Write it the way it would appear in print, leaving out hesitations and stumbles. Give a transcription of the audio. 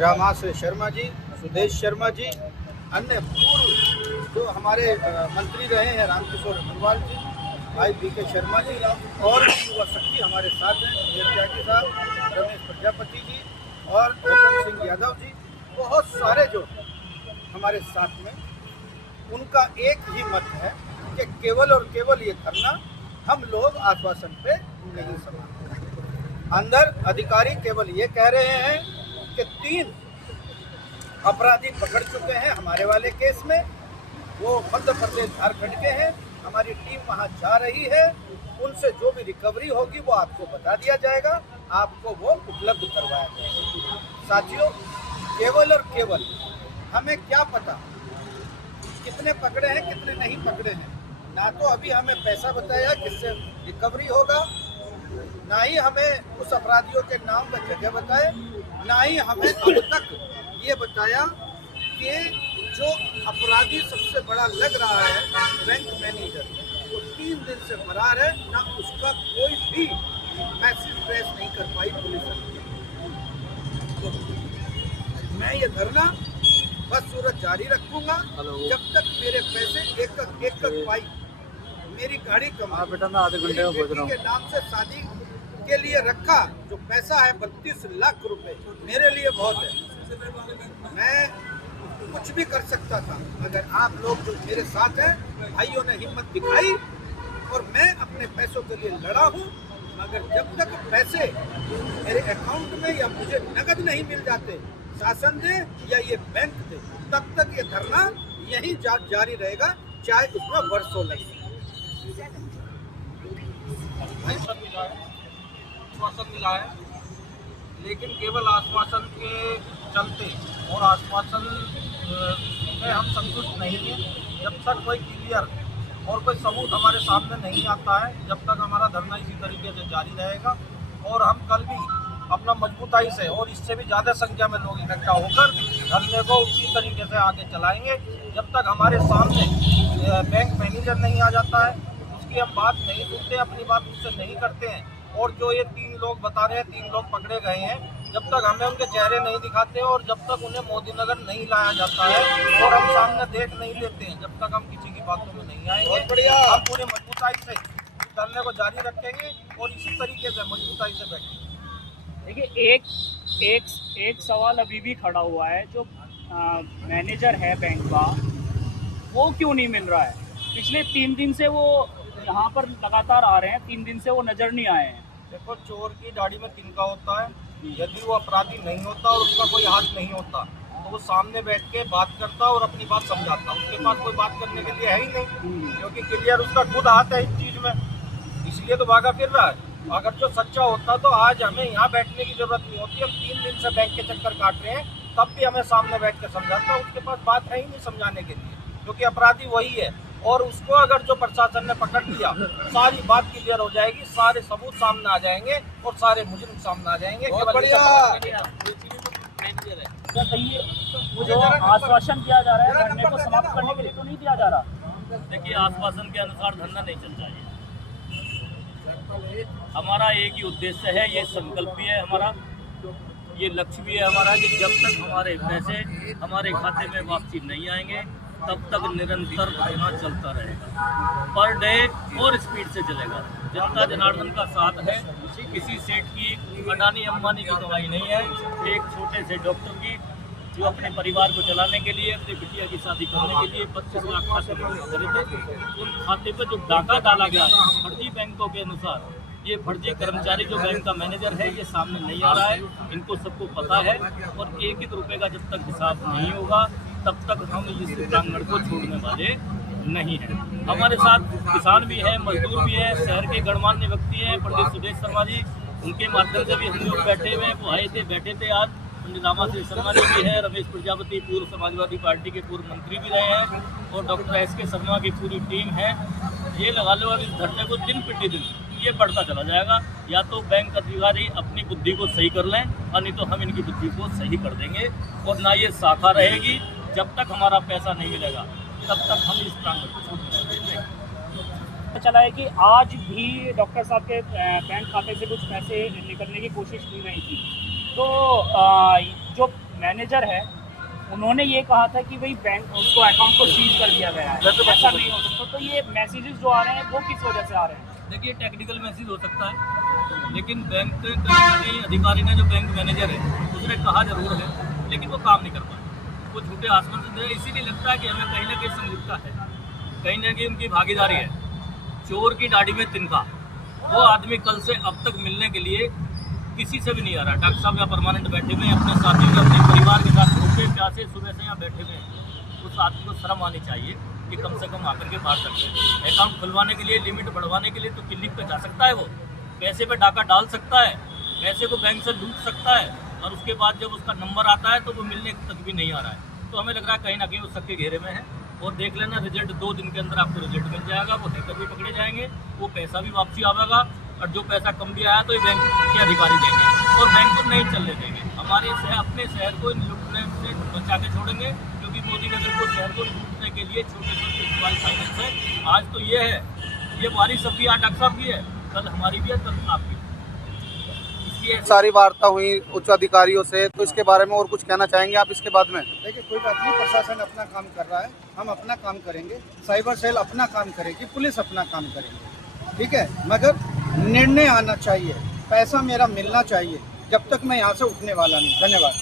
रामाश्रय शर्मा जी, सुदेश शर्मा जी, अन्य पूर्व जो हमारे मंत्री रहे हैं रामकिशोर अग्रवाल जी, भाई बीके शर्मा जी और युवा शक्ति हमारे साथ हैं, वीर त्यागी साहब, रमेश प्रजापति जी और रतन सिंह यादव जी, बहुत सारे जो हमारे साथ में, उनका एक ही मत है कि केवल और केवल ये धरना हम लोग आश्वासन पे नहीं समझते। अंदर अधिकारी केवल ये कह रहे हैं कि 3 अपराधी पकड़ चुके हैं हमारे वाले केस में, वो मध्य प्रदेश झारखंड के हैं। हमारी टीम वहां जा रही है, उनसे जो भी रिकवरी होगी वो आपको बता दिया जाएगा, आपको वो उपलब्ध करवाया जाएगा। साथियों, केवल और केवल हमें क्या पता कितने पकड़े हैं कितने नहीं पकड़े हैं, ना तो अभी हमें पैसा बताया किससे रिकवरी होगा, ना ही हमें उस अपराधियों के नाम व जगह बताए, ना ही हमें अब तक ये बताया कि जो अपराधी सबसे बड़ा लग रहा है बैंक मैनेजर, वो 3 दिन से फरार है, ना उसका कोई भी मैसेज ट्रेस नहीं कर पाई पुलिस। तो मैं ये धरना बस सूरत जारी रखूंगा जब तक मेरे पैसे एक पाई मेरी गाड़ी कमा के नाम से शादी के लिए रखा जो पैसा है 32 लाख रुपए मेरे लिए बहुत है। मैं कुछ भी कर सकता था अगर आप लोग जो मेरे साथ हैं भाइयों ने हिम्मत दिखाई और मैं अपने पैसों के लिए लड़ा हूँ, मगर जब तक पैसे मेरे अकाउंट में या मुझे नगद नहीं मिल जाते, शासन दे या ये बैंक दे, तब तक ये धरना यही जारी रहेगा, चाहे उसमें वर्षों लगे। आश्वासन मिला है, लेकिन केवल आश्वासन के चलते और आश्वासन में हम संतुष्ट नहीं हैं। जब तक कोई क्लियर और कोई सबूत हमारे सामने नहीं आता है, जब तक हमारा धरना इसी तरीके से जारी रहेगा। और हम कल भी अपना मजबूताई से और इससे भी ज़्यादा संख्या में लोग इकट्ठा होकर धरने को उसी तरीके से आगे चलाएंगे जब तक हमारे सामने बैंक मैनेजर नहीं आ जाता है, उसकी हम बात नहीं सुनते, अपनी बात उससे नहीं करते हैं। और जो ये 3 लोग बता रहे हैं 3 लोग पकड़े गए हैं, जब तक हमें उनके चेहरे नहीं दिखाते और जब तक उन्हें मोदीनगर नहीं लाया जाता है और हम सामने देख नहीं लेते हैं, जब तक हम किसी की बातों में नहीं आएंगे। हम पूरे मजबूताई से धरने को जारी रखेंगे और इसी तरीके से मजबूताई से बैठेंगे। देखिए, एक सवाल अभी भी खड़ा हुआ है, जो मैनेजर है बैंक का वो क्यों नहीं मिल रहा है? पिछले 3 दिन से वो यहाँ पर लगातार आ रहे हैं, 3 दिन से वो नजर नहीं आए हैं। देखो, चोर की दाढ़ी में तिनका होता है, यदि वो अपराधी नहीं होता और उसका कोई हाथ नहीं होता तो वो सामने बैठ के बात करता और अपनी बात समझाता। उसके पास कोई बात करने के लिए है ही नहीं, क्योंकि क्लियर उसका खुद हाथ है इस चीज़ में, इसलिए तो भागा फिर रहा है। अगर जो सच्चा होता तो आज हमें यहाँ बैठने की जरूरत नहीं होती। हम 3 दिन से बैंक के चक्कर काट रहे हैं, तब भी हमें सामने बैठ के समझाता। उसके पास बात है ही नहीं समझाने के लिए, क्योंकि अपराधी वही है। और उसको अगर जो प्रशासन ने पकड़ लिया, सारी बात क्लियर हो जाएगी, सारे सबूत सामने आ जाएंगे और सारे मुजरिम सामने आ जाएंगे। जो आश्वासन दिया जा रहा है धरने को समाप्त करने के लिए तो नहीं दिया जा रहा। देखिए, आश्वासन के अनुसार धरना नहीं चल चाहिए। हमारा एक ही उद्देश्य है, ये संकल्प भी है हमारा, ये लक्ष्य भी है हमारा कि जब तक हमारे पैसे हमारे खाते में वापसी नहीं आएंगे तब तक निरंतर धरना चलता रहेगा। पर डे और स्पीड से चलेगा। जनता जनार्दन का साथ है, किसी सेठ की अडानी अंबानी की कमाई नहीं है। एक छोटे से डॉक्टर की जो अपने परिवार को चलाने के लिए, अपनी बिटिया की शादी करने के लिए 25 लाख खाते खरीदे, उन खाते पर जो डाका डाला गया फर्जी बैंकों के अनुसार, ये फर्जी कर्मचारी जो बैंक का मैनेजर है ये सामने नहीं आ रहा है। इनको सबको पता है और 1-1 रुपये का जब तक हिसाब नहीं होगा तब तक हम इस प्रांगण को छोड़ने वाले नहीं हैं। हमारे साथ किसान भी हैं, मजदूर भी हैं, शहर के गणमान्य व्यक्ति हैं, पंडित सुदेश शर्मा जी, उनके माध्यम से भी हम लोग बैठे हुए हैं। वो आए थे, बैठे थे आज। पंडित रामाश्रय शर्मा जी भी है, रमेश प्रजापति पूर्व समाजवादी पार्टी के पूर्व मंत्री भी रहे हैं और डॉक्टर SK शर्मा की पूरी टीम है। ये लगा लो अब इस धरने को दिन प्रतिदिन ये बढ़ता चला जाएगा। या तो बैंक अधिकारी अपनी बुद्धि को सही कर लें और नहीं तो हम इनकी बुद्धि को सही कर देंगे। और ना ये शाखा रहेगी, जब तक हमारा पैसा नहीं मिलेगा तब तक हम इस प्रांगण को छोड़ चला है कि आज भी डॉक्टर साहब के बैंक खाते से कुछ पैसे निकलने की कोशिश की गई थी, तो जो मैंने मैनेजर है उन्होंने ये कहा था कि भाई बैंक उसको अकाउंट को सीज कर दिया गया है, ऐसा नहीं हो सकता। तो ये मैसेजेस जो आ रहे हैं वो किस वजह से आ रहे हैं? देखिए टेक्निकल मैसेज हो सकता है, लेकिन बैंक के कहीं ना कहीं अधिकारी ने, जो बैंक मैनेजर है, उसने कहा जरूर है, लेकिन वो काम नहीं कर पाए। वो झूठे आश्वासन दे, इसीलिए लगता है कि हमें कहीं ना कहीं संलिप्तता है, कहीं ना कहीं उनकी भागीदारी है। चोर की दाढ़ी में तिनका, वो आदमी कल से अब तक मिलने के लिए किसी से भी नहीं आ रहा। डॉक्टर साहब यहाँ परमानेंट बैठे हुए हैं, अपने साथियों के, अपने परिवार के साथ भूखे प्यासे सुबह से यहाँ बैठे हुए हैं। उस आदमी को शर्म आनी चाहिए कि कम से कम आकर के बाहर सकते हैं। अकाउंट खुलवाने के लिए, लिमिट बढ़वाने के लिए तो क्लिक पे जा सकता है, वो पैसे पे डाका डाल सकता है, पैसे को बैंक से लूट सकता है, और उसके बाद जब उसका नंबर आता है तो वो मिलने तक भी नहीं आ रहा है। तो हमें लग रहा है कहीं ना कहीं वो सबके घेरे में है। और देख लेना, रिजल्ट 2 दिन के अंदर आपको रिजल्ट मिल जाएगा, वो हैकर भी पकड़े जाएंगे, वो पैसा भी वापसी आवेगा, और जो पैसा कम भी आया तो ये बैंक के अधिकारी देंगे, और बैंक को नहीं चलने देंगे। हमारे अपने शहर को इन लूटने से बचा के छोड़ेंगे, क्योंकि मोदी नगर को, शहर को लूटने के लिए छोटे छोटे स्मॉल फाइनेंस है। आज तो ये है, ये बारिश सबकी आज डॉक्टर साहब की है, कल हमारी भी है, कल आपकी। इसलिए सारी वार्ता हुई उच्च अधिकारियों से, तो इसके बारे में और कुछ कहना चाहेंगे आप इसके बाद में? देखिए, कोई बात नहीं, प्रशासन अपना काम कर रहा है, हम अपना काम करेंगे, साइबर सेल अपना काम करेगी, पुलिस अपना काम करेंगे, ठीक है। मगर निर्णय आना चाहिए, पैसा मेरा मिलना चाहिए, जब तक मैं यहाँ से उठने वाला नहीं। धन्यवाद।